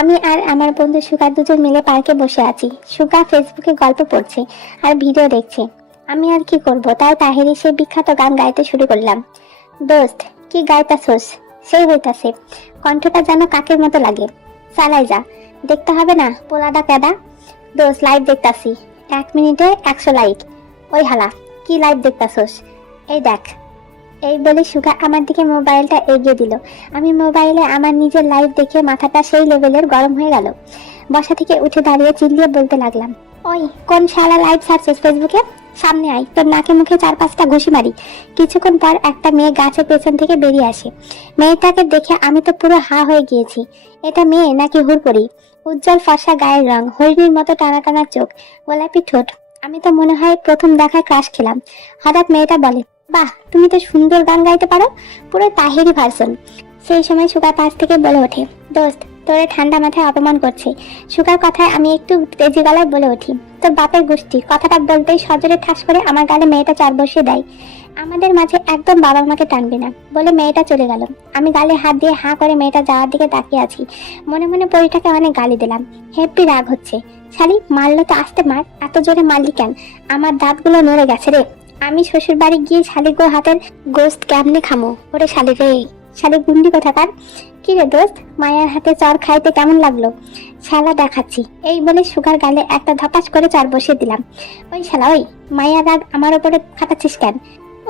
আমি আর আমার বন্ধু সুগা দুজন মিলে পার্কে বসে আছি। সুগা ফেসবুকে গল্প পড়ছে আর ভিডিও দেখছে। আমি আর কি করব, তাই তাহেরি সে বিখ্যাত গান গাইতে শুরু করলাম। দোস্ত, কি গাইতাছস? সেই হইতাছে, কণ্ঠটা যেন কাকের মতো লাগে। চালাই যা, দেখতে হবে না পোলাডা কেডা? দোস্ত, লাইভ দেখতাছি, 1 মিনিটে 100 লাইক। ওই হালা, কি লাইভ দেখতাছস? এই দেখ। এই বলে সুগা আমার দিকে মোবাইলটা এগিয়ে দিল। আমি মোবাইলে আমার নিজের লাইভ দেখে মাথাটা সেই লেভেলের গরম হয়ে গেল। বসা থেকে উঠে দাঁড়িয়ে চিল্লিয়ে বলতে লাগলাম, ওই কোন শালা লাইভ ছাড়ছিস ফেসবুকে? সামনে আয়, তোর নাকে মুখে 4-5টা ঘুষি মারি। কিছুক্ষণ পর একটা মেয়ে গাছের পেছন থেকে বেরিয়ে আসে। মেয়েটাকে দেখে আমি তো পুরো হা হয়ে গিয়েছি। এটা মেয়ে নাকি হুড়পড়ি? উজ্জ্বল ফর্সা গায়ের রং, হরিণীর মতো টানা টানা চোখ, গোলাপি ঠোঁট। আমি তো মনে হয় প্রথম দেখায় ক্রাশ খেলাম। হঠাৎ মেয়েটা বলে, বাহ, তুমি তো সুন্দর গান গাইতে পারো, পুরো তাহেরি ভার্সন। সেই সময় সুগা পাশ থেকে বলে ওঠে, দোস্ত, তোরে ঠান্ডা মাথায় অপমান করছে। সুগার কথায় আমি একটু তেজি গলায় বলে উঠি, তোর বাপের গোষ্ঠী। কথাটা বলতেই সজোরে ঠাস করে আমার গালে মেয়েটা চড় বসিয়ে দেয়। আমাদের মাঝে একদম বাবা মাকে টানবে না বলে মেয়েটা চলে গেল। আমি গালে হাত দিয়ে হাঁ করে মেয়েটা যাওয়ার দিকে তাকিয়ে আছি। মনে মনে পরিটাকে অনেক গালি দিলাম। হেব্বি রাগ হচ্ছে। শালি, মারলো তো আস্তে মার, এত জোরে মারলি কেন? আমার দাঁতগুলো নড়ে গেছে রে। আমি শ্বশুর বাড়ি গিয়ে শালিগো হাতের গোস্ত কেমনে খামো? ওরে শালি রে, শালি গুন্ডি কোথাকার। কি রে দোস্ত, মায়ের হাতে চর খাইতে কেমন লাগলো? শালা দেখাচ্ছি। এই বলে সুগার গালে একটা ধপাস করে চর বসিয়ে দিলাম। ওই শালা, ওই মায়ের রাগ আমার উপরে খাটাচ্ছিস কেন?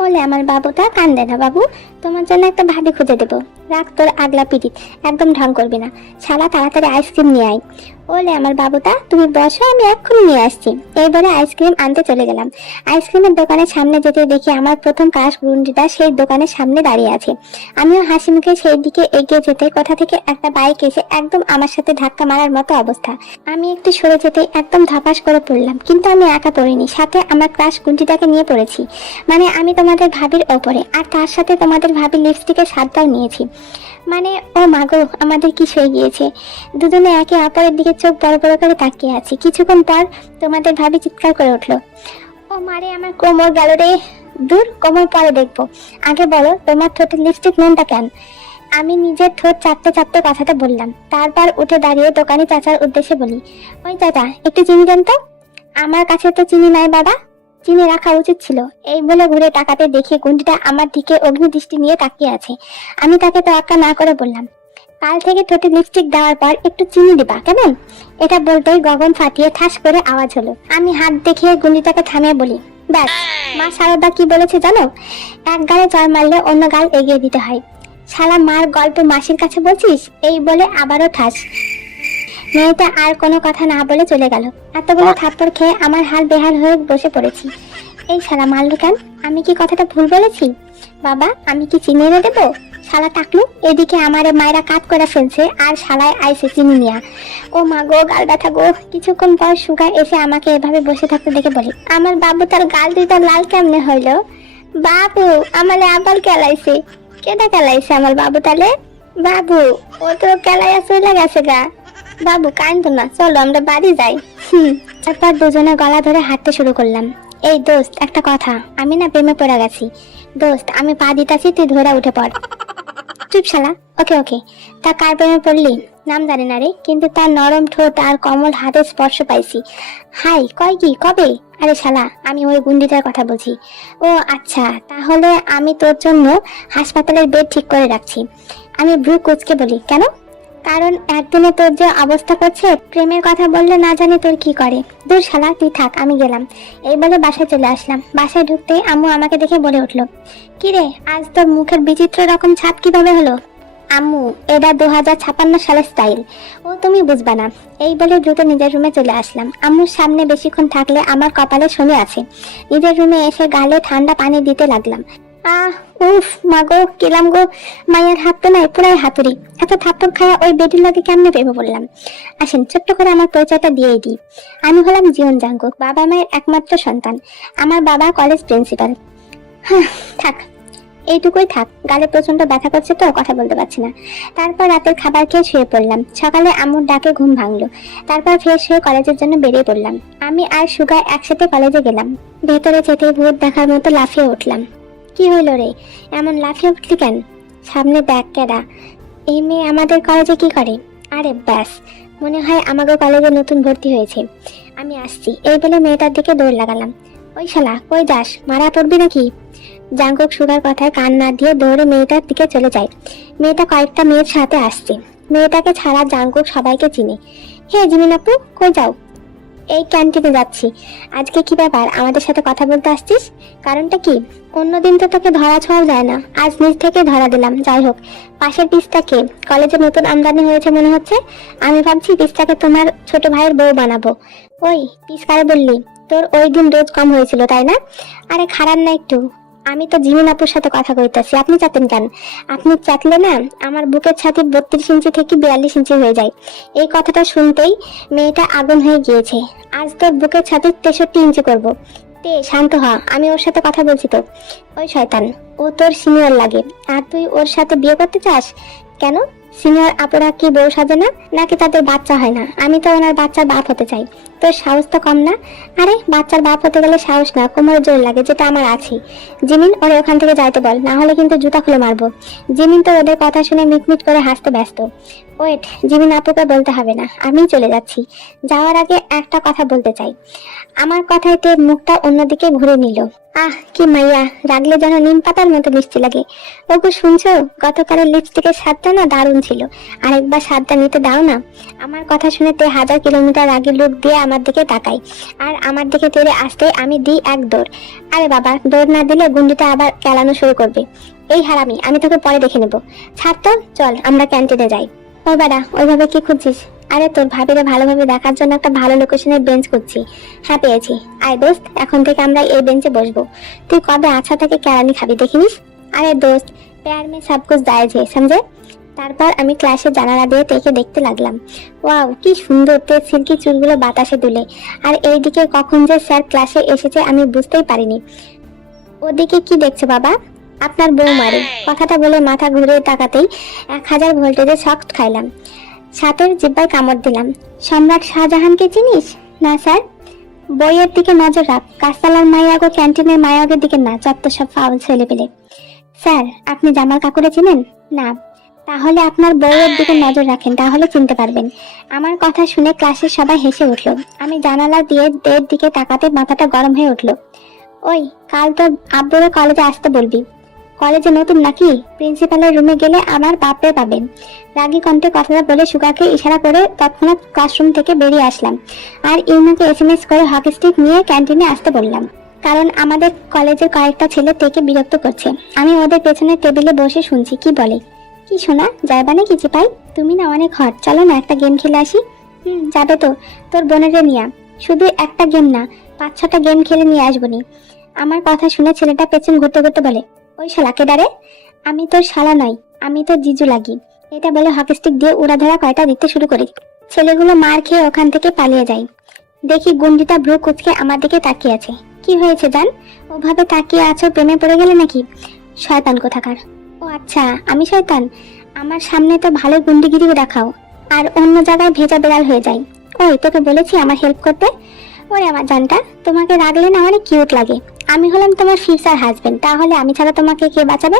ওলে আমার বাবুটা, কান্দে না বাবু, তোমার জন্য একটা ভাবি খুঁজে দেবো। রাখ তোর আগলা পিটিত, একদম ঢং করবি না। শালা, তাড়াতাড়ি আইসক্রিম নিয়ে আয়। ওলে আমার বাবুটা, তুমি বসো, আমি এক্ষুনি নিয়ে আসছি। এই বলে আইসক্রিম আনতে চলে গেলাম। আইসক্রিমের দোকানের সামনে যেতে দেখি আমার প্রথম ক্রাশ গুন্ডিটা সেই দোকানের সামনে দাঁড়িয়ে আছে। আমিও হাসি মুখে সেই দিকে এগিয়ে যেতে কোথা থেকে একটা বাইক এসে একদম আমার সাথে ধাক্কা মারার মতো অবস্থা। আমি একটু সরে যেতে একদম ধাপাস করে পড়লাম। কিন্তু আমি একা পড়িনি, সাথে আমার ক্রাশ গুন্ডিটাকে নিয়ে পড়েছি। মানে আমি তোমাদের ভাবির ওপরে, আর তার সাথে তোমাদের ভাবির লিপস্টিকের স্বাদটাও নিয়েছি। মানে ও মাগো, আমাদের কি হয়ে গিয়েছে? দুজনে একে অপরের দিকে চোখ বড় বড় করে তাকিয়ে আছি। কিছুক্ষণ পর তোমাদের ভাবি চিৎকার করে উঠলো, ও মারে, আমার কোমর গেল রে। দূর, কোমর পরে দেখবো, আগে বলো তোমার ঠোঁটের লিপস্টিক নুনটা কেন? আমি নিজের ঠোঁট চাপতে চাপতে কথাটা বললাম। তারপর উঠে দাঁড়িয়ে দোকানি চাচার উদ্দেশ্যে বলি, ওই চাচা, একটু চিনি দেন তো। আমার কাছে তো চিনি নাই বাবা, চিনি রাখা উচিত ছিল। এই বলে ঘুরে তাকাতে দেখি গুন্ডিটা আমার দিকে অগ্নিদৃষ্টি নিয়ে তাকিয়ে আছে। আমি তাকে তোয়াক্কা না করে বললাম, কাল থেকে ঠোঁটে লিপস্টিক দেওয়ার পর একটু চিনি দিবা কেমন? এটা বলতেই গগন ফাটিয়ে ঠাস করে আওয়াজ হলো। আমি হাত দেখিয়ে গুন্ডিটাকে থামিয়ে বলি, ব্যাস, মা শারদা কি বলেছে জানো? এক গালে চড় মারলে অন্য গাল এগিয়ে দিতে হয়। শালা, মার গল্প মাসির কাছে বলছিস? এই বলে আবারও ঠাস। মেয়েটা আর কোনো কথা না বলে চলে গেল। এতগুলো থাপ্পড় খেয়ে আমার হাল বেহাল হয়ে বসে পড়েছি। এই শালা মারলো কেন? আমি কি কথাটা ভুল বলেছি? বাবা, আমি কি চিনি এনে দেবো? শালা টাকলু, এদিকে আমারে মায়েরা কাট করে ফেলছে আর শালায় আইসে চিনি নিয়া। ও মা গো, গাল ব্যথা গো। কিছুক্ষণ পর সুগা এসে আমাকে এভাবে বসে থাকতে দেখে বলে, আমার বাবু তার গাল দুইটা লাল কেমনে হইলো? বাবু, আমারে আবার কেলাইছে। কেটা কেলাইছে আমার বাবু তালে? বাবু, ও তো কেলাইয়া চলে গেছে গা। বাবু কান্দো না, চলো আমরা বাড়ি যাই। তারপর দুজনে গলা ধরে হাঁটতে শুরু করলাম। এই দোস্ত, একটা কথা, আমি না প্রেমে পড়ে গেছি। দোস্ত, আমি পা দিতাছি, তুই ধরে উঠে পড়। চুপ শালা। ওকে ওকে। তা কার প্রেমে পড়লি? নাম জানি না রে, কিন্তু তার নরম ঠোঁট আর কমল হাতের স্পর্শ পাইছি। হাই, কয় কি, কবে? আরে শালা, আমি ওই গুন্ডিটার কথা বলছি। ও আচ্ছা, তাহলে আমি তোর জন্য হাসপাতালের বেড ঠিক করে রাখছি। আমি ভ্রু কুচকে বলি, কেন? কারণ একদিনে তোর যে অবস্থা করছে, প্রেমের কথা বললে না জানি তোর কি করে। দূর শালা, তুই থাক, আমি গেলাম। এই বলে বাসায় চলে আসলাম। বাসায় ঢুকতেই আম্মু আমাকে দেখে বলে উঠলো, কিরে, আজ তোর মুখের বিচিত্র রকম ছাপ কিভাবে হলো? আম্মু, এটা 2056 সালের স্টাইল, ও তুমি বুঝবা না। এই বলে দ্রুত নিজের রুমে চলে আসলাম। আম্মুর সামনে বেশিক্ষণ থাকলে আমার কপালে শনি আছে। নিজের রুমে এসে গালে ঠান্ডা পানি দিতে লাগলাম। আহ, উফ, মাগো, কিলাম গো। মায়ের হাত তো নাই, পুরাই হাতুড়ি। এত থাপ্পড় খায়া ওই বেডির লাগে কেমনে প্রেমে পড়লাম? আসেন ছোট্ট করে আমার পরিচয়টা দিয়েই দিই। আমি হলাম জীবন জাঙ্কুক, বাবা মায়ের একমাত্র সন্তান। আমার বাবা কলেজ প্রিন্সিপাল। থাক, এইটুকুই থাক। গালে প্রচন্ড ব্যথা করছে তো কথা বলতে পারছি না। তারপর রাতের খাবার খেয়ে শুয়ে পড়লাম। সকালে আম্মুর ডাকে ঘুম ভাঙলো। তারপর ফ্রেশ হয়ে কলেজের জন্য বেরিয়ে পড়লাম। আমি আর সুগা একসাথে কলেজে গেলাম। ভেতরে যেতে ভূত দেখার মতো লাফিয়ে উঠলাম। কি হইল রে, এমন লাফিয়ে উঠলি কেন? সামনে দেখ কেডা। এই মেয়ে আমাদের কলেজে কি করে? আরে ব্যাস, মনে হয় আমাকে কলেজে নতুন ভর্তি হয়েছে, আমি আসছি এই বলে মেয়েটার দিকে দৌড় লাগালাম। ওই শালা কই যাস, মারা পড়বি নাকি? জাঙ্কুক সুগার কথায় কান না দিয়ে দৌড়ে মেয়েটার দিকে চলে যায়। মেয়েটা কয়েকটা মেয়ের সাথে আসছে। মেয়েটাকে ছাড়া জাঙ্কুক সবাইকে চিনে। হে জিমিন আপু, কই যাও? এই ক্যান্টিনে যাচ্ছি। আজকে কি ব্যাপার, আমাদের সাথে কথা বলতে আসছিস? কারণটা কি? অন্যদিন তো তোকে ধরা ছোঁয়াও যায় না, আজ নিজ থেকে ধরা দিলাম। যাই হোক, পাশের পিসটাকে কলেজে নতুন আমদানি হয়েছে মনে হচ্ছে। আমি ভাবছি পিসটাকে তোমার ছোট ভাইয়ের বউ বানাবো। ওই পিস কারে বললি? তোর ওই দিন রোজ কম হয়েছিল তাই না? আরে খারাপ না একটু? আমি তো জিমিন আপুর সাথে কথা কইতাছি, আপনি চাতেন কেন? আপনি চাতলে না আমার বুকের ছাতি 32 ইঞ্চি থেকে 42 ইঞ্চি হয়ে যায়। এই কথাটা শুনতেই মেয়েটা আগুন হয়ে গিয়েছে। আজ তোর বুকের ছাতি 63 ইঞ্চি করবো। তে শান্ত হ, আমি ওর সাথে কথা বলছি তো। ওই শয়তান, ও তোর সিনিয়র লাগে আর তুই ওর সাথে বিয়ে করতে চাস কেন? সিনিয়র আপুরা কি বউ সাজে না, নাকি তাদের বাচ্চা হয় না? আমি তো ওনার বাচ্চার বাপ হতে চাই। তোর সাহস তো কম না? আরে বাচ্চার বাপ হতে গেলে সাহস না, কোমরে জোর লাগে, যেটা আমার আছে। জিমিন ওরে ওখান থেকে যাইতে বল, না হলে কিন্তু জুতা খুলে মারবো। জিমিন তো ওদের কথা শুনে মিটমিট করে হাসতে ব্যস্ত। ওয়েট, জিমিন আপুকে বলতে হবে না, আমিই চলে যাচ্ছি। যাওয়ার আগে একটা কথা বলতে চাই। আমার কথায় তে মুখটা অন্যদিকে ঘুরে নিল। আহ কি মাইয়া, রাগলে যেন নিম পাতার মতো মিষ্টি লাগে। ওগো শুনছো, গতকালের লিপস্টিকের স্বাদটা না দারুণ ছিল, আরেকবার স্বাদটা নিতে দাও না। আমার কথা শুনে তে 1000 কিলোমিটার আগে লুক দিয়ে আমার দিকে তাকাই, আর আমার দিকে তেড়ে আসতে আমি দিই এক দৌড়। আরে বাবা, দৌড় না দিলে গুন্ডিটা আবার কেলানো শুরু করবে। এই হারামি, আমি তোকে পরে দেখে নেবো। ছাড় তো, চল আমরা ক্যান্টিনে যাই। ও বেড়া, ওইভাবে কি খুঁজছিস? আরে তোর ভাবিরে ভালোভাবে দেখার জন্য একটা ভালো লোকেশনের বেঞ্চ খুঁজছি। হ্যাঁ পেয়েছি, আয় দোস্ত, এখন থেকে আমরা এই বেঞ্চে বসবো। তুই কবে আছা থেকে কেরানি খাবি দেখিনিস? আরে দোস্ত, প্যার মে সব কুছ জায়েজ হে, সমঝে? তারপর আমি ক্লাসে জানালা দিয়ে তেকে দেখতে লাগলাম। ওয়াও, কি সুন্দর, তে সিল্কি চুলগুলো বাতাসে দুলে। আর এইদিকে কখন যে স্যার ক্লাসে এসেছে আমি বুঝতেই পারিনি। ওদিকে কি দেখছো বাবা? আপনার বউ মারে। কথাটা বলে মাথা ঘুরে তাকাতেই 1000 ভোল্টেজে শক খাইলাম। সাথের জিব্বায় কামড় দিলাম। সম্রাট শাহজাহানকে চিনিস? না স্যার। বইয়ের দিকে নজর রাখ, কাস্তালার মায়াগো ক্যান্টিনের মায়াগের দিকে না, যত সব ফাউল ছেলে পেলে। স্যার, আপনি জামাল কাকুরে চিনেন? না। তাহলে আপনার বউয়ের দিকে নজর রাখেন, তাহলে চিনতে পারবেন। আমার কথা শুনে ক্লাসের সবাই হেসে উঠলো। আমি জানালা দিয়ে এর দিকে তাকাতে মাথাটা গরম হয়ে উঠলো। ওই, কাল তোর আব্বুরে কলেজে আসতে বলবি। কলেজে নতুন নাকি? প্রিন্সিপালের রুমে গেলে আমার বাপরে পাবেন। রাগী কণ্ঠে কথাটা বলে সুগাকে ইশারা করে তৎক্ষণাৎ ক্লাসরুম থেকে বেরিয়ে আসলাম। আর ইউনোকে এসএমএস করে হকি স্টিক নিয়ে ক্যান্টিনে আসতে বললাম, কারণ আমাদের কলেজের কয়েকটা ছেলে থেকে বিরক্ত করছে। আমি ওদের পেছনের টেবিলে বসে শুনছি কি বলে। কি শোনা, যাইবা নাকি চিপাই? তুমি না অনেক হট, চলো না একটা গেম খেলে আসি। যাবে তো, তোর বোনেরে নিয়া। শুধু একটা গেম না, 5-6টা গেম খেলে নিয়ে আসবো নি। আমার কথা শুনে ছেলেটা পেছন ঘুরতে ঘুরতে বলে, ওই শালাকে ডারে? আমি তোর শালা নই, আমি তোর জিজু লাগি। এটা বলে হকি স্টিক দিয়ে উড়াধরা কয়টা দিতে শুরু করি। ছেলেগুলো মার খেয়ে ওখান থেকে পালিয়ে যায়। দেখি গুন্ডিটা ভ্রু কুচকে আমার দিকে তাকিয়ে আছে। কি হয়েছে জান, ওভাবে তাকিয়ে আছো, প্রেমে পড়ে গেলে নাকি? শয়তান কোথাকার। ও আচ্ছা, আমি শয়তান? আমার সামনে তো ভালো গুন্ডিগিরি দেখাও, আর অন্য জায়গায় ভেজা বেড়াল হয়ে যায়। ওই, তোকে বলেছি আমার হেল্প করতে। ওরে আমার জানটা, তোমাকে রাগলে না অনেক কিউট লাগে। আমি হলাম তোমার ফিউচার হাজবেন্ড, তাহলে আমি ছাড়া তোমাকে কে বাঁচাবে?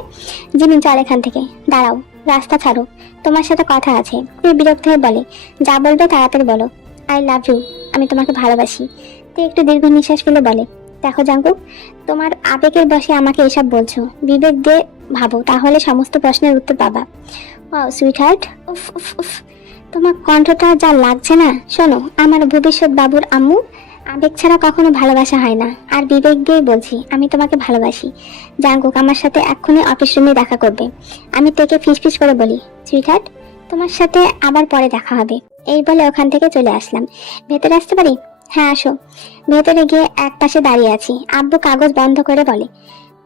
জিমিন, চল এখান থেকে। দাঁড়াও, রাস্তা ছাড়ো, তোমার সাথে কথা আছে। তুই বিরক্ত হয়ে বলে, যা বলবে তাড়াতাড়ি বলো। আই লাভ ইউ, আমি তোমাকে ভালোবাসি। তুই একটু দীর্ঘ নিঃশ্বাস ফেলে বলে, দেখো জাঙ্কুক, তোমার আবেগের বসে আমাকে এসব বলছো। বিবেক দিয়ে ভাবো, তাহলে সমস্ত প্রশ্নের উত্তর পাবা। ওয়াও সুইট হার্ট, উফ উফ উফ, তোমার কণ্ঠটা যা লাগছে না। শোনো, আমার ভবিষ্যৎ বাবুর আম্মু, আবেগ ছাড়া কখনো ভালোবাসা হয় না, আর বিবেক দিয়ে বলছি আমি তোমাকে ভালোবাসি। জাঙ্কুক আমার সাথে এক্ষুনি অফিস রুমে দেখা করবে। আমি তেকে ফিস করে বলি, সুইটহার্ট, তোমার সাথে আবার পরে দেখা হবে। এই বলে ওখান থেকে চলে আসলাম। ভেতরে আসতে পারি? হ্যাঁ আসো। ভেতরে গিয়ে এক পাশে দাঁড়িয়ে আছি। আব্বু কাগজ বন্ধ করে বলে,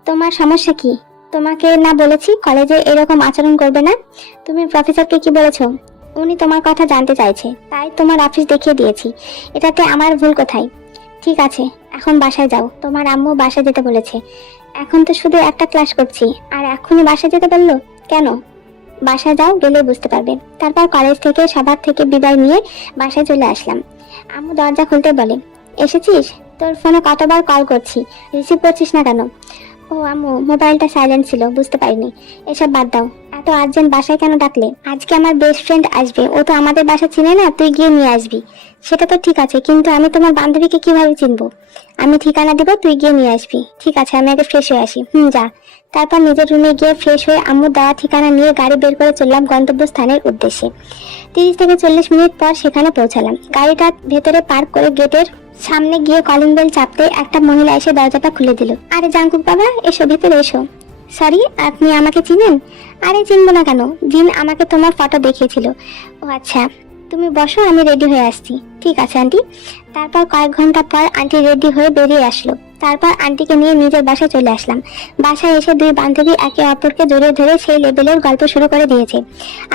তোমার সমস্যা কি? তোমাকে না বলেছি কলেজে এরকম আচরণ করবে না? তুমি প্রফেসরকে কি বলেছো? উনি তোমার কথা জানতে চাইছে, তাই তোমার অফিস দেখিয়ে দিয়েছি। এটাতে আমার ভুল কোথায়? ঠিক আছে, এখন বাসায় যাও, তোমার আম্মু বাসায় যেতে বলেছে। এখন তো শুধু একটা ক্লাস করছি, আর এখনই বাসায় যেতে বললো কেন? বাসায় যাও, গেলে বুঝতে পারবে। তারপর কলেজ থেকে সবার থেকে বিদায় নিয়ে বাসায় চলে আসলাম। আম্মু দরজা খুলতে বলে, এসেছিস? তোর ফোনে কতবার কল করছি, রিসিভ করছিস না কেন? ও আম্মু, মোবাইলটা সাইলেন্ট ছিল, বুঝতে পারিনি। এসব বাদ দাও, এত আর্জেন্ট বাসায় কেন ডাকলে? আজকে আমার বেস্ট ফ্রেন্ড আসবে, ও তো আমাদের বাসা চিনে না, তুই গিয়ে নিয়ে আসবি। সেটা তো ঠিক আছে, কিন্তু আমি তোমার বান্ধবীকে কিভাবে চিনবো? আমি ঠিকানা দিব, তুই গিয়ে নিয়ে আসবি। ঠিক আছে, আমি আগে ফ্রেশ হয়ে আসি। যা। তারপর নিজের রুমে গিয়ে ফ্রেশ হয়ে আম্মুর দেওয়া ঠিকানা নিয়ে গাড়ি বের করে চললাম গন্তব্যস্থানের উদ্দেশ্যে। 30 থেকে 40 মিনিট পর সেখানে পৌঁছালাম। গাড়িটা ভেতরে পার্ক করে গেটের সামনে গিয়ে কলিং বেল চাপতে একটা মহিলা এসে দরজাটা খুলে দিল। আরে জাঙ্কুক বাবা, এসো ভেতরে এসো। সরি, আপনি আমাকে চিনেন? আরে চিনবো না কেন, জিন আমাকে তোমার ফটো দেখিয়েছিল। ও আচ্ছা, তুমি বসো, আমি রেডি হয়ে আসছি। ঠিক আছে আন্টি। তারপর কয়েক ঘন্টা পর আন্টি রেডি হয়ে বেরিয়ে আসলো। তারপর আন্টিকে নিয়ে নিজের বাসায় চলে আসলাম। বাসায় এসে দুই বান্ধবী একে অপরকে জড়িয়ে ধরে সেই লেভেলের গল্প শুরু করে দিয়েছে।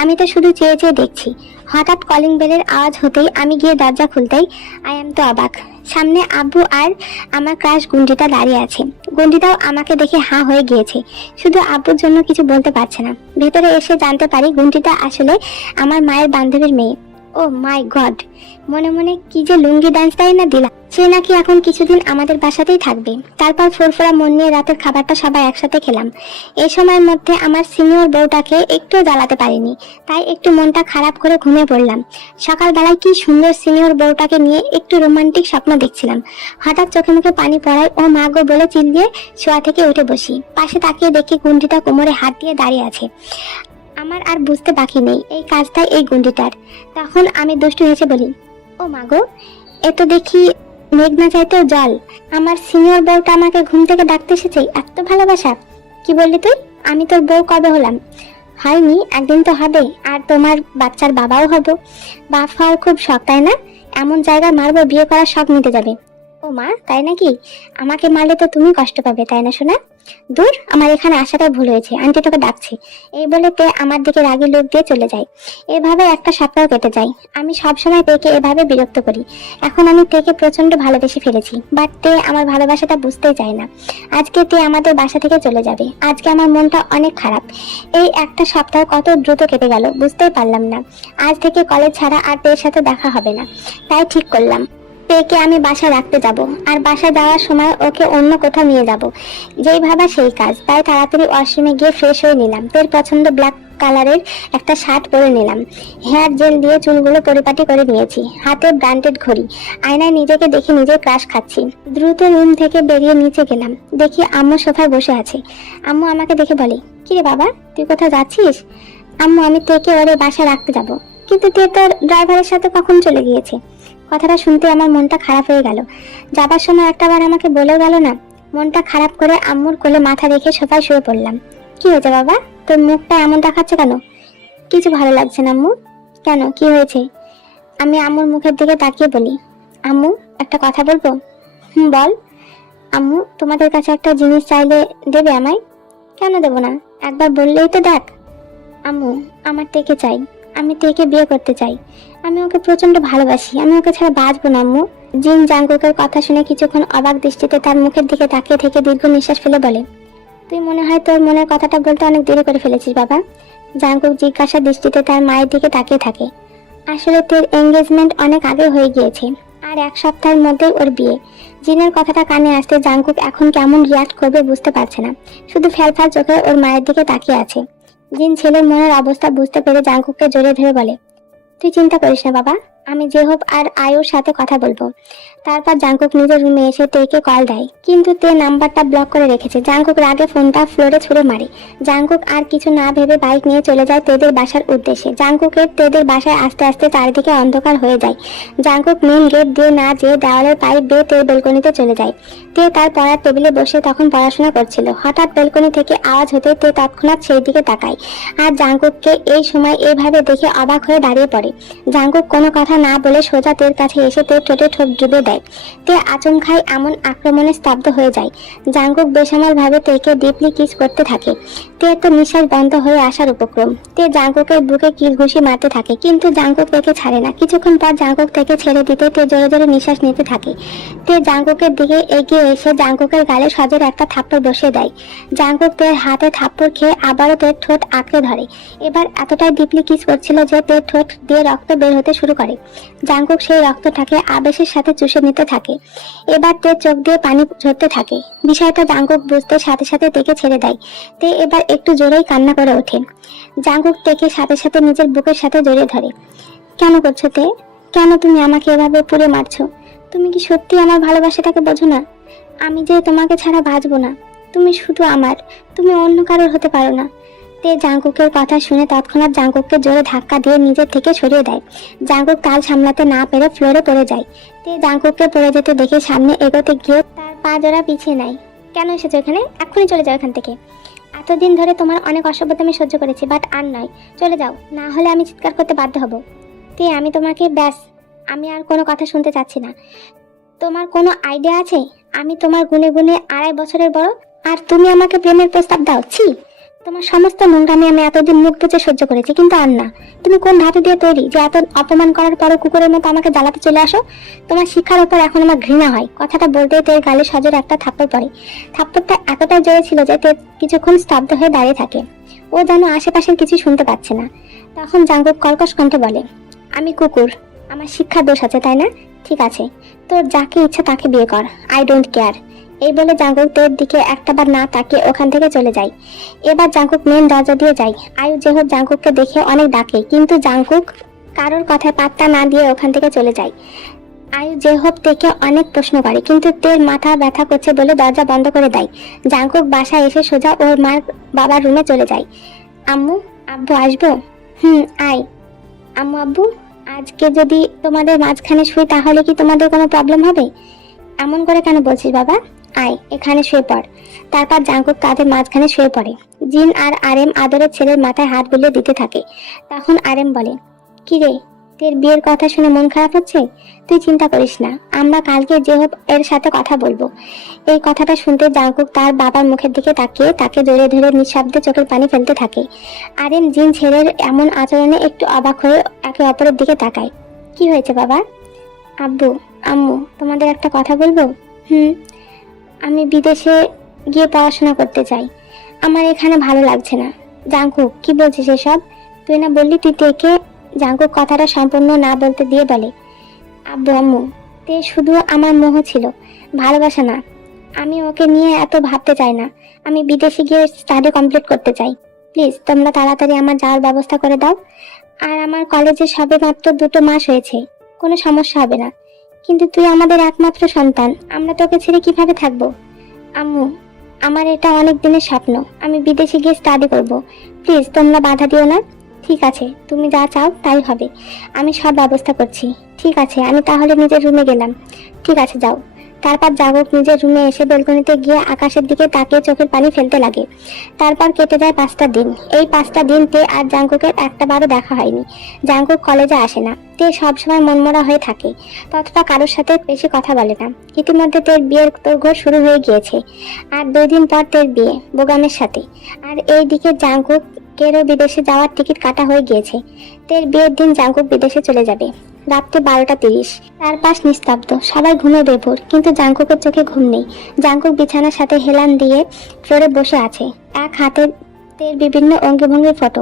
আমি তো শুধু চেয়ে চেয়ে দেখছি। হঠাৎ কলিং বেলের আওয়াজ হতেই আমি গিয়ে দরজা খুলতেই আই এম তো অবাক। সামনে আব্বু আর আমার ক্রাশ গুন্ডিটা দাঁড়িয়ে আছে। গুন্ডিটাও আমাকে দেখে হাঁ হয়ে গিয়েছে, শুধু আব্বুর জন্য কিছু বলতে পারছে না। ভেতরে এসে জানতে পারি গুন্ডিটা আসলে আমার মায়ের বান্ধবীর মেয়ে। ও মাই গড, মনে মনে কি যে লুঙ্গি ডান্সটাই না দিলাম। সে নাকি এখন কিছুদিন আমাদের বাসাতেই থাকবে। তারপর ফুরফুরা মন নিয়ে রাতের খাবারটা সবাই একসাথে খেলাম। এই সময়ের মধ্যে আমার সিনিয়র বউটাকে একটু জ্বালাতে পারিনি, তাই একটু মনটা খারাপ করে ঘুমিয়ে পড়লাম। সকালবেলায় কি সুন্দর সিনিয়র বউটাকে নিয়ে একটু রোমান্টিক স্বপ্ন দেখছিলাম। হঠাৎ চোখে মুখে পানি পড়ায় ও মা গো বলে চিল্লিয়ে শোয়া থেকে উঠে বসি। পাশে তাকিয়ে দেখি গুন্ডিটা কোমরে হাত দিয়ে দাঁড়িয়ে আছে। আমার আর বুঝতে বাকি নেই এই কাজটাই এই গুন্ডিটার। তখন আমি দুষ্টু হেসে বলি, ও মাগো, এ তো দেখি মেঘনা চাইতেও জল। আমার সিনিয়র বউটা আমাকে ঘুম থেকে ডাকতে এসেছে, এত ভালোবাসা। কি বললি তুই? আমি তোর বউ কবে হলাম? হয়নি, একদিন তো হবে। আর তোমার বাচ্চার বাবাও হব। বাপ হওয়ার খুব শখ, তাই না? এমন জায়গায় মারবো বিয়ে করার শখ মিটে যাবে। ও মা, তাই নাকি? আমাকে মারলে তো তুমি কষ্ট পাবে, তাই না সোনা? দূর, আমার এখানে আসাটাই ভুল হয়েছে, আন্টি তোকে ডাকছে। এই বলে তে আমার দিকে রাগি লোক দিয়ে চলে যায়। এভাবে একটা সপ্তাহ কেটে যায়। আমি সবসময় তেকে এভাবে বিরক্ত করি। এখন আমি তেকে প্রচন্ড ভালোবেসে ফেলেছি, বাট তে আমার ভালোবাসাটা বুঝতেই চায় না। আজকে তে আমাদের বাসা থেকে চলে যাবে। আজকে আমার মনটা অনেক খারাপ। এই একটা সপ্তাহ কত দ্রুত কেটে গেল বুঝতেই পারলাম না। আজ থেকে কলেজ ছাড়া আর তের সাথে দেখা হবে না। তাই ঠিক করলাম তেকে আমি বাসায় রাখতে যাব, আর বাসায় যাওয়ার সময় ওকে অন্য কোথাও নিয়ে যাব। যেই ভাবা সেই কাজ। তাই তাড়াতাড়ি ওয়াশরুমে গিয়ে ফ্রেশ হয়ে নিলাম। তের পছন্দ ব্ল্যাক কালারের একটা শার্ট পরে নিলাম। হেয়ার জেল দিয়ে চুলগুলো পরিপাটি করে নিয়েছি। হাতে ব্র্যান্ডেড ঘড়ি। আয়নায় নিজেকে দেখে নিজে ক্রাশ খাচ্ছি। দ্রুত রুম থেকে বেরিয়ে নিচে গেলাম। দেখি আম্মু সোফায় বসে আছে। আম্মু আমাকে দেখে বলে, কিরে বাবা, তুই কোথাও যাচ্ছিস? আম্মু, আমি তেকে ওরে বাসায় রাখতে যাব। কিন্তু তে তোর ড্রাইভারের সাথে কখন চলে গিয়েছে? কথাটা শুনতে আমার মনটা খারাপ হয়ে গেল। যাবার সময় একটাবার আমাকে বলেও গেল না। মনটা খারাপ করে আম্মুর কোলে মাথা রেখে সোফায় শুয়ে পড়লাম। কি হয়েছে বাবা, তোর মুখটা এমন দেখাচ্ছে কেন? কিছু ভালো লাগছে না আম্মু। কেন, কি হয়েছে? আমি আম্মুর মুখের দিকে তাকিয়ে বলি, আম্মু একটা কথা বলবো? বল। আম্মু, তোমাদের কাছে একটা জিনিস চাইলে দেবে আমায়? কেন দেব না, একবার বললেই তো দেখ। আম্মু, আমার তেকে চাই। আমি তেকে বিয়ে করতে চাই। আমি ওকে প্রচন্ড ভালোবাসি। আমি ওকে ছাড়া বাঁচবো না আম্মু। জিন জাঙ্কুকের কথা শুনে কিছুক্ষণ অবাক দৃষ্টিতে তার মুখের দিকে তাকিয়ে থেকে দীর্ঘ নিঃশ্বাস ফেলে বলে, তুই মনে হয় তোর মনের কথাটা বলতে অনেক দেরি করে ফেলেছিস বাবা। জাঙ্কুক জিজ্ঞাসা দৃষ্টিতে তার মায়ের দিকে তাকিয়ে থাকে। আসলে তোর এঙ্গেজমেন্ট অনেক আগে হয়ে গিয়েছে, আর এক সপ্তাহের মধ্যেই ওর বিয়ে। জিনের কথাটা কানে আসতে জাঙ্কুক এখন কেমন রিয়াক্ট করবে বুঝতে পারছে না। শুধু ফ্যালফাল চোখে ওর মায়ের দিকে তাকিয়ে আছে। জিন ছেলের মনের অবস্থা বুঝতে পেরে জাঙ্কুককে জড়িয়ে ধরে বলে, তুই চিন্তা করিস না বাবা, আমি জেহব আর আয়ুর সাথে কথা বলবো। তারপর জাঙ্কুক নিজের রুমে এসে তেকে কল দেয়, কিন্তু তে নাম্বারটা ব্লক করে রেখেছে। জাঙ্কুক রাগে ফোনটা ফ্লোরে ছুঁড়ে মারে। জাঙ্কুক আর কিছু না ভেবে বাইক নিয়ে চলে যায় তেদের বাসার উদ্দেশ্যে। জাঙ্কুকের তেদের বাসায় আস্তে আস্তে চারিদিকে অন্ধকার হয়ে যায়। জাঙ্কুক মেন গেট দিয়ে না যেয়ে দেওয়ালের পাইপ বেয়ে তের বেলকনিতে চলে যায়। তে তার পড়ার টেবিলে বসে তখন পড়াশোনা করছিল। হঠাৎ বেলকনি থেকে আওয়াজ হতে তে তৎক্ষণাৎ সেই দিকে তাকায়, আর জাঙ্কুককে এই সময় এইভাবে দেখে অবাক হয়ে দাঁড়িয়ে পড়ে। জাঙ্কুক কোনো কথা না বলে সোজা তের কাছে এসে তের ঠোঁটে ঠোঁট ডুবে দেয়। তে আচমকাই এমন আক্রমণে স্তব্ধ হয়ে যায়। জাঙ্কুক বেসামাল ভাবে তেকে ডিপলি কিস করতে থাকে। তে তো নিঃশ্বাস বন্ধ হয়ে আসার উপক্রম। তে জাঙ্কুকের বুকে কিল ঘুষি মারতে থাকে, কিন্তু জাঙ্কুক তেকে ছাড়ে না। কিছুক্ষণ পর জাঙ্কুক থেকে ছেড়ে দিতে তে জোরে জোরে নিঃশ্বাস নিতে থাকে। তে জাঙ্কুকের দিকে এগিয়ে এসে জাঙ্কুকের গালে সজোর একটা থাপ্পড় বসিয়ে দেয়। জাঙ্কুক তের হাতে থাপ্পড় খেয়ে আবারও তের ঠোঁট আঁকড়ে ধরে। এবার এতটাই ডিপলি কিস করছিল যে তের ঠোঁট দিয়ে রক্ত বের হতে শুরু করে। জাঙ্কুক সেই রক্তটাকে আবেশের সাথে চুষে নিতে থাকে। এবার তে চোখ দিয়ে পানি ঝরতে থাকে। বিষয়টা জাঙ্কুক বুঝতে সাথে সাথে তেকে ছেড়ে দেয়। তে এবার একটু জোরেই কান্না করে ওঠে। জাঙ্কুক তেকে সাথে সাথে নিজের বুকের সাথে জড়িয়ে ধরে। কেন করছো তে? কেন তুমি আমাকে এভাবে পুড়ে মারছো? তুমি কি সত্যি আমার ভালোবাসাটাকে বোঝো না? আমি যে তোমাকে ছাড়া বাঁচবো না। তুমি শুধু আমার, তুমি অন্য কারোর হতে পারো না। তে জাঙ্কুকের কথা শুনে তৎক্ষণাৎ জাঙ্কুককে জোরে ধাক্কা দিয়ে নিজের থেকে সরিয়ে দেয়। জাঙ্কুক তাল সামলাতে না পেরে ফ্লোরে পড়ে যায়। তে জাঙ্কুককে পড়ে যেতে দেখে সামনে এগোতে গিয়ে তার পা জোড়া পিছিয়ে নেয়। কেন এসেছো এখানে? এক্ষুনি চলে যাও এখান থেকে। এতদিন ধরে তোমার অনেক অসভ্যতা আমি সহ্য করেছি, বাট আর নয়, চলে যাও, না হলে আমি চিৎকার করতে বাধ্য হব। তে আমি তোমাকে ব্যাস, আমি আর কোনো কথা শুনতে চাচ্ছি না। তোমার কোনো আইডিয়া আছে আমি তোমার গুনে গুনে 2.5 বছরের বড়, আর তুমি আমাকে প্রেমের প্রস্তাব দাও? ছি! তোমার সমস্ত নোংরামি আমি এতদিন মুখ বুজে সহ্য করেছি, কিন্তু আর না। তুমি কোন ধাতু দিয়ে তৈরি যে এত অপমান করার পরও কুকুরের মতো আমাকে জ্বালাতে চলে আসো? তোমার শিক্ষার উপর এখন আমার ঘৃণা হয়। কথাটা বলতেই তের গালে সজোর একটা থাপ্পড় পড়ে। থাপ্পড়টা এতটাই জোরে ছিল যে তে কিছুক্ষণ স্তব্ধ হয়ে দাঁড়িয়ে থাকে। ও যেন আশেপাশের কিছু শুনতে পাচ্ছে না। তখন জাঙ্কুক কর্কশ কণ্ঠে বলে, আমি কুকুর, আমার শিক্ষার দোষ আছে তাই না? ঠিক আছে, তোর যাকে ইচ্ছা তাকে বিয়ে কর, আই ডোন্ট কেয়ার। এই বলে জাঙ্কুক তের দিকে একটাবার না তাকিয়ে ওখান থেকে চলে যায়। এবার জাঙ্কুক মেন দরজা দিয়ে যায়। আয়ু জেহব জাঙ্কুককে দেখে অনেক ডাকে, কিন্তু জাঙ্কুক কারোর কথায় পাত্তা না দিয়ে ওখান থেকে চলে যায়। আয়ু জেহব থেকে অনেক প্রশ্ন করে, কিন্তু তের মাথা ব্যথা করছে বলে দরজা বন্ধ করে দেয়। জাঙ্কুক বাসায় এসে সোজা ওর মার বাবার রুমে চলে যায়। আম্মু, আব্বু আসবো? আয়। আম্মু, আব্বু, আজকে যদি তোমাদের মাঝখানে শুই তাহলে কি তোমাদের কোনো প্রবলেম হবে? এমন করে কেন বলছিস বাবা? আয়, এখানে শুয়ে পড়। তারপর জাঙ্কুক তাদের মাঝখানে শুয়ে পড়ে। জিন আর আরেম আদরের ছেলের মাথায় হাত বুলিয়ে দিতে থাকে। তখন আরেম বলে, কি রে, তোর বিয়ের কথা শুনে মন খারাপ হচ্ছে? তুই চিন্তা করিস না, আমরা কালকে জেহব এর সাথে কথা বলবো। এই কথাটা শুনতে জাঙ্কুক তার বাবার মুখের দিকে তাকিয়ে তাকে জড়িয়ে ধরে নিঃশব্দে চোখের পানি ফেলতে থাকে। আরেম জিন ছেলের এমন আচরণে একটু অবাক হয়ে একে অপরের দিকে তাকায়। কি হয়েছে বাবা? আব্বু, আম্মু, তোমাদের একটা কথা বলবো? আমি বিদেশে গিয়ে পড়াশোনা করতে চাই। আমার এখানে ভালো লাগছে না। জাঙ্কুক, কি বলছিস এসব? তুই না বললি তুই তেকে? জাঙ্কুক কথাটা সম্পূর্ণ না বলতে দিয়ে বলে, আব্বু আম্মু, তে শুধু আমার মোহ ছিল, ভালোবাসা না। আমি ওকে নিয়ে এত ভাবতে চাই না। আমি বিদেশে গিয়ে স্টাডি কমপ্লিট করতে চাই। প্লিজ তোমরা তাড়াতাড়ি আমার যাওয়ার ব্যবস্থা করে দাও। আর আমার কলেজে সবে মাত্র 2 মাস হয়েছে, কোনো সমস্যা হবে না। কিন্তু তুই আমাদের একমাত্র সন্তান, আমরা তোকে ছেড়ে কিভাবে থাকবো? আম্মু, আমার এটা অনেক দিনের স্বপ্ন, আমি বিদেশে গিয়ে স্টাডি করব। প্লিজ তোমরা বাধা দিও না। ঠিক আছে, তুমি যা চাও তাই হবে, আমি সব ব্যবস্থা করছি। ঠিক আছে, আমি তাহলে নিজের রুমে গেলাম। ঠিক আছে, যাও। তারপর জাঙ্কুক নিজের রুমে এসে বেলকনিতে গিয়ে আকাশের দিকে তাকিয়ে চোখের পানি ফেলতে লাগে। তারপর কেটে যায় 5টা দিন। এই 5টা দিন তে আর জাঙ্কুকের একটাবারও দেখা হয়নি। জাঙ্কুক কলেজে আসে না। তে সবসময় মনমরা হয়ে থাকে, ততটা কারোর সাথে বেশি কথা বলে না। ইতিমধ্যে তের বিয়ের তোড়জোড় শুরু হয়ে গিয়েছে। আর 2 দিন পর তের বিয়ে বোগামের সাথে। আর এই দিকে জাঙ্কুকেরও বিদেশে যাওয়ার টিকিট কাটা হয়ে গিয়েছে। তের বিয়ের দিন জাঙ্কুক বিদেশে চলে যাবে। রাত্রে 12টা 30। চারপাশ নিস্তব্ধ, সবাই ঘুমে বেভোর, কিন্তু জাঙ্কুকের চোখে ঘুম নেই। জাঙ্কুক বিছানার সাথে হেলান দিয়ে ফ্লোরে বসে আছে। এক হাতে তের বিভিন্ন অঙ্গভঙ্গির ফটো।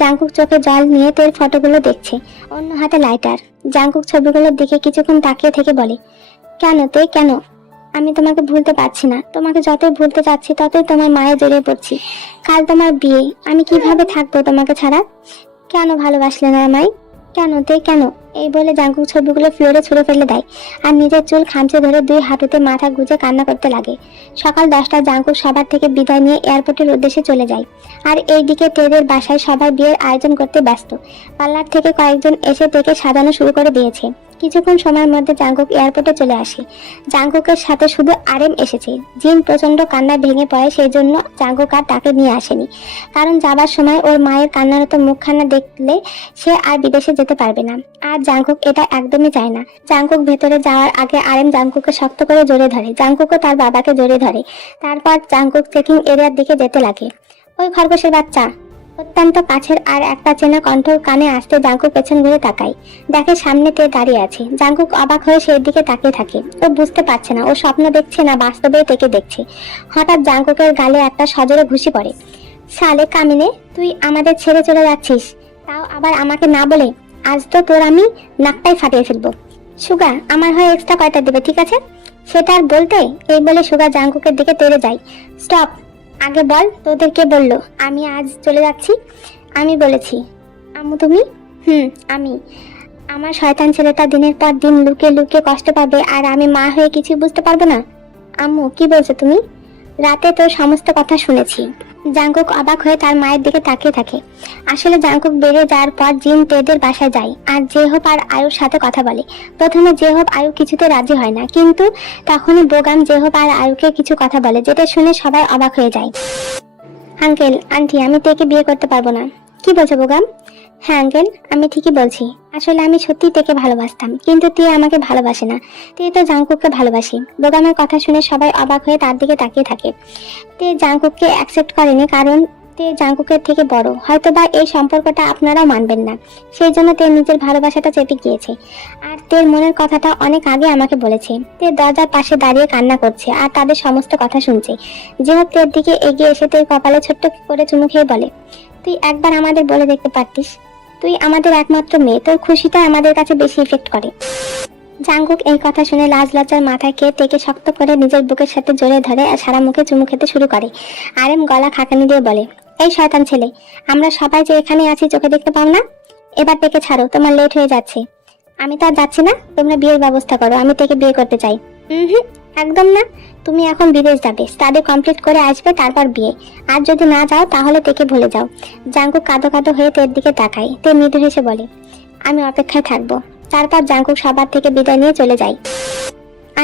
জাঙ্কুক চোখে জল নিয়ে তের ফটোগুলো দেখছে, অন্য হাতে লাইটার। জাঙ্কুক ছবিগুলোর দিকে কিছুক্ষণ তাকিয়ে থেকে বলে, কেন তে, কেন? আমি তোমাকে ভুলতে পারছি না। তোমাকে যতই ভুলতে চাচ্ছি ততই তোমার মায়ে জড়িয়ে পড়ছি। কাল তোমার বিয়ে, আমি কিভাবে থাকবো তোমাকে ছাড়া? কেন ভালোবাসলে না আমায়? কেন তে, কেন? এই বলে জাঙ্কুক ছবিগুলো ফ্লোরে ছুঁড়ে ফেলে দেয় আর নিজের চুল খামচে ধরে 2 হাঁটুতে মাথা গুজে কান্না করতে লাগে। সকাল 10টায় জাঙ্কুক সবার থেকে বিদায় নিয়ে এয়ারপোর্টের উদ্দেশ্যে চলে যায়। আর এইদিকে তেদের বাসায় সবাই বিয়ের আয়োজন করতে ব্যস্ত। পার্লার থেকে কয়েকজন এসে তেকে সাজানো শুরু করে দিয়েছে। কিছুক্ষণ সময়ের মধ্যে জাঙ্কুক এয়ারপোর্টে চলে আসে। জাঙ্কুকের সাথে শুধু আরেম এসেছে। জিন প্রচন্ড কান্নায় ভেঙে পড়ে, সেই জন্য জাঙ্কুক আর তাকে নিয়ে আসেনি। কারণ যাবার সময় ওর মায়ের কান্নারত মুখখানা দেখলে সে আর বিদেশে যেতে পারবে না। আর জাঙ্কুক এটা একদমই চায় না। জাঙ্কুক ভেতরে যাওয়ার আগে আরেম জাঙ্কুককে শক্ত করে জড়িয়ে ধরে। জাঙ্কুকও তার বাবাকে জড়িয়ে ধরে। তারপর জাঙ্কুক চেকিং এরিয়ার দিকে যেতে লাগে। ওই খরগোশের বাচ্চা, অত্যন্ত কাছের আর একটা চেনা কণ্ঠ কানে আসতে জাঙ্কুক পেছন ঘুরে তাকায়। দেখে সামনে তে দাঁড়িয়ে আছে। জাঙ্কুক অবাক হয়ে সেই দিকে তাকিয়ে থাকে। ও বুঝতে পারছে না ও স্বপ্ন দেখছে না বাস্তবে তেকে দেখছে। হঠাৎ জাঙ্কুকের গালে একটা সজোরে ঘুষি পড়ে। সালে কামিনে, তুই আমাদের ছেড়ে চলে যাচ্ছিস, তাও আবার আমাকে না বলে? আজ তো তোর আমি নাকটাই ফাটিয়ে ফেলবো। সুগা আমার হয়ে এক্সট্রা কয়টা দেবে, ঠিক আছে? সেটা আর বলতে, এই বলে সুগা জাঙ্কুকের দিকে তেড়ে যায়। স্টপ, আগে বল তোদের কে বললো আমি আজ চলে যাচ্ছি? আমি বলেছি। আম্মু তুমি? আমি। আমার শয়তান ছেলেটা দিনের পর দিন লুকিয়ে লুকিয়ে কষ্ট পাবে আর আমি মা হয়ে কিছু বুঝতে পারবো না? আম্মু কি বলছো তুমি? রাতে তোর সমস্ত কথা শুনেছি। জাঙ্কুক অবাক হয়ে তার মায়ের দিকে তাকিয়ে থাকে। আসলে জাঙ্কুক বেড়ে যাওয়ার পর জিন তেদের বাসায় যায় আর জেহব আর আয়ুর সাথে কথা বলে। প্রথমে জেহব আয়ু কিছুতে রাজি হয় না, কিন্তু তখনই বোগাম জেহব আর আয়ুকে কিছু কথা বলে, যেটা শুনে সবাই অবাক হয়ে যায়। আঙ্কেল আন্টি, আমি তেকে বিয়ে করতে পারবো না। কি বলছো বোগাম? হ্যাঁ আঙ্কেল, আমি ঠিকই বলছি। আসলে আমি সত্যি তেকে ভালোবাসতাম, কিন্তু তে আমাকে ভালোবাসে না। তে তো জাঙ্কুককে ভালোবাসি। বোগামের কথা শুনে সবাই অবাক হয়ে তার দিকে তাকিয়ে থাকে। তে জাঙ্কুককে অ্যাকসেপ্ট করেনি কারণ তে জাঙ্কুকের থেকে বড়। হয়তোবা এই সম্পর্কটা আপনারাও মানবেন না, সেই জন্য তে নিজের ভালোবাসাটা চেপে গিয়েছে। আর তের মনের কথাটা অনেক আগে আমাকে বলেছে। তে দরজার পাশে দাঁড়িয়ে কান্না করছে আর তাদের সমস্ত কথা শুনছে। যেহেতু তের দিকে এগিয়ে এসে তের কপালে ছোট্ট করে চুমু খেয়ে বলে, তুই একবার আমাদের বলে দেখতে পারতিস, তুই আমাদের একমাত্র মেয়ে, তোর খুশিটা আমাদের কাছে বেশি ইফেক্ট করে। জাঙ্কুক এই কথা শুনে লাজ লজ্জার মাথায় খেয়ে তেকে শক্ত করে নিজের বুকের সাথে জড়িয়ে ধরে আর সারা মুখে চুমু খেতে শুরু করে। আরেম গলা খাকানি দিয়ে বলে, এই শয়তান ছেলে, আমরা সবাই যে এখানে আছি চোখে দেখতে পাও না? এবার তেকে ছাড়ো, তোমার লেট হয়ে যাচ্ছে। আমি তো আর যাচ্ছি না, তোমরা বিয়ের ব্যবস্থা করো, আমি তেকে বিয়ে করতে চাই। একদম না, তুমি এখন বিদেশ যাবে, স্টাডি কমপ্লিট করে আসবে, তারপর বিয়ে। আর যদি না যাও তাহলে তেকে ভুলে যাও। জাঙ্কুক কাঁদো কাঁদো হয়ে তের দিকে তাকায়। তে মৃদু হেসে বলে, আমি অপেক্ষায় থাকবো। তারপর জাঙ্কুক সবার থেকে বিদায় নিয়ে চলে যায়।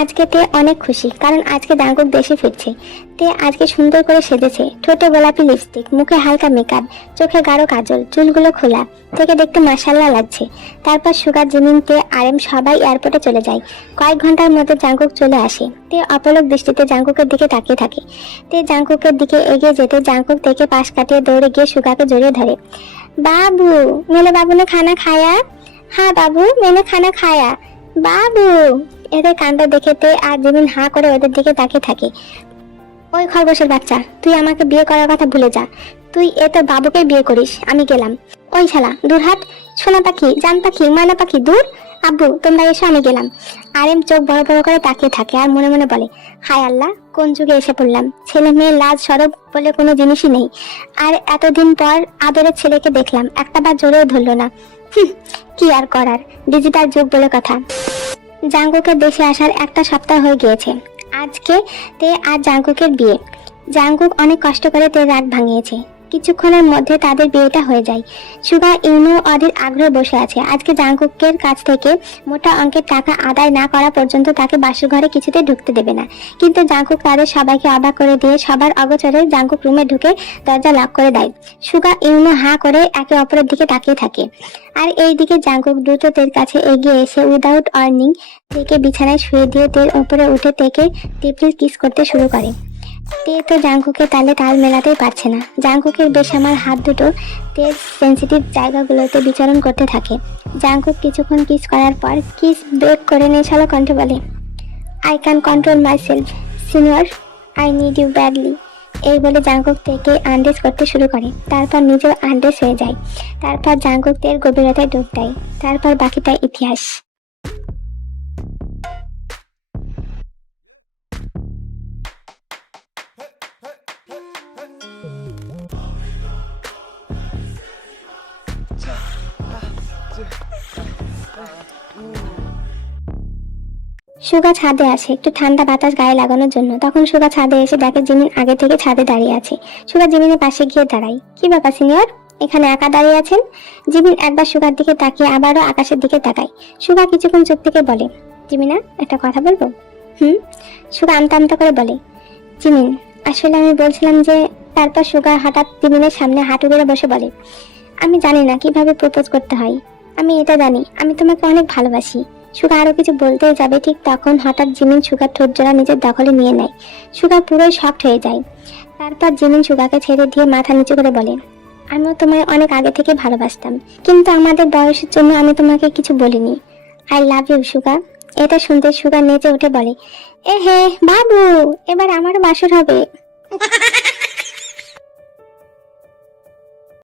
আজকে তে অনেক খুশি, কারণ আজকে জাঙ্কুক দেশে ফিরছে। তে আজকে সুন্দর করে সেজেছে, ঠোঁটে গোলাপি লিপস্টিক, মুখে হালকা মেকআপ, চোখে গাঢ় কাজল, চুলগুলো খোলা, থেকে দেখতে মাশাআল্লাহ লাগছে। তারপর সুগার, জিমিন, তে, আরেম সবাই এয়ারপোর্টে চলে যায়। কয়েক ঘন্টার মধ্যে জাঙ্কুক চলে আসে। তে অপলক দৃষ্টিতে জাঙ্কুকের দিকে তাকিয়ে থাকে। তে জাঙ্কুকের দিকে এগিয়ে যেতে জাঙ্কুক থেকে পাশ কাটিয়ে দৌড়ে গিয়ে সুগাকে জড়িয়ে ধরে। বাবু, মেলে বাবু ने खाना खाया? हाँ बाबू, मैंने खाना खाया। বাবু। এদের কাণ্ড দেখে তে আর জিমিন হা করে ওদের দিকে তাকিয়ে থাকে। ওই খরগোশের বাচ্চা, তুই আমাকে বিয়ে করার কথা ভুলে যা। তুই এ তো বাবুকে বিয়ে করিস, আমি গেলাম। ওই শালা, দূর হাট। সোনা পাখি, জান পাখি, ময়না পাখি, দূর। আব্বু তোমরা এসো, আমি গেলাম। আরেম চোখ বড় বড় করে তাকিয়ে থাকে আর মনে মনে বলে, হায় আল্লাহ, কোন যুগে এসে পড়লাম। ছেলে মেয়ে লাজ সরব বলে কোনো জিনিসই নেই। আর এতদিন পর আদরের ছেলেকে দেখলাম, একটা বার জোরেও ধরলো না। কি আর করার, ডিজিটাল যুগ বলে কথা। জাঙ্কুকের দেশে আসার একটা সপ্তাহ হয়ে গিয়েছে। আজকে তে আর জাঙ্কুকের বিয়ে। জাঙ্কুক অনেক কষ্ট করে তে রাগ ভাঙিয়েছে। কিছুক্ষণের মধ্যে তাদের বিয়েটা হয়ে যায়। সুগা ইউনো অধীর আগ্রহে বসে আছে। আজকে জাঙ্কুকের কাছ থেকে মোটা অঙ্কের টাকা আদায় না করা পর্যন্ত তাকে বাসর ঘরে কিছুতে ঢুকতে দেবে না। কিন্তু জাঙ্কুক তাদের সবাইকে অবাক করে দিয়ে সবার অগোচরে জাঙ্কুক রুমে ঢুকে দরজা লক করে দেয়। সুগা ইউনো হা করে একে অপরের দিকে তাকিয়ে থাকে। আর এইদিকে জাঙ্কুক দ্রুত তের কাছে এগিয়ে এসে উইদাউট ওয়ার্নিং তেকে বিছানায় শুয়ে দিয়ে তের উপরে উঠে তেকে টিপলি কিস করতে শুরু করে। তে তো জাঙ্কুকের তালে তাল মেলাতেই পারছে না। জাঙ্কুকের বেসামাল হাত দুটো তের সেন্সিটিভ জায়গাগুলোতে বিচরণ করতে থাকে। জাঙ্কুক কিছুক্ষণ কিস করার পর কিস ব্রেক করে নেশালো কণ্ঠে বলে, I can control myself senior, I need you badly. এই বলে জাঙ্কুক তেকে আন্ডেজ করতে শুরু করে। তারপর নিজেও আন্ডেজ হয়ে যায়। তারপর জাঙ্কুক তের গভীরতায় ডুব দেয়। তারপর বাকিটা ইতিহাস। সুগা ছাদে আসে একটু ঠান্ডা বাতাস গায়ে লাগানোর জন্য। তখন সুগা ছাদে এসে দেখে জিমিন আগে থেকে ছাদে দাঁড়িয়ে আছে। সুগা জিমিনের পাশে গিয়ে দাঁড়ায়। কি ব্যাপার সিনিয়র, এখানে একা দাঁড়িয়ে আছেন? জিমিন একবার সুগার দিকে তাকিয়ে আবারও আকাশের দিকে তাকায়। সুগা কিছুক্ষণ চুপ থেকে বলে, জিমিনা একটা কথা বলবো? সুগা আমতা আমতা করে বলে, জিমিন আসলে আমি বলছিলাম যে। তারপর সুগা হঠাৎ জিমিনের সামনে হাঁটু গেড়ে বসে বলে, আমি জানি না কিভাবে প্রপোজ করতে হয়। আমি এটা জানি, আমি তোমাকে অনেক ভালোবাসি। সুগা আরো কিছু বলতে যাবে, ঠিক তখন হঠাৎ জিমিন সুগার ঠোঁট জোড়া নিজের দখলে নিয়ে নেয়। সুগা পুরোই শকড হয়ে যায়। তারপর জিমিন সুগাকে ছেড়ে দিয়ে মাথা নিচু করে বলে, আমিও তোমায় অনেক আগে থেকে ভালোবাসতাম, কিন্তু আমাদের বয়সের জন্য আমি তোমাকে কিছু বলিনি। আই লাভ ইউ সুগা। এটা শুনতে সুগা নেচে উঠে বলে, এ হে বাবু, এবার আমারও বাসর হবে।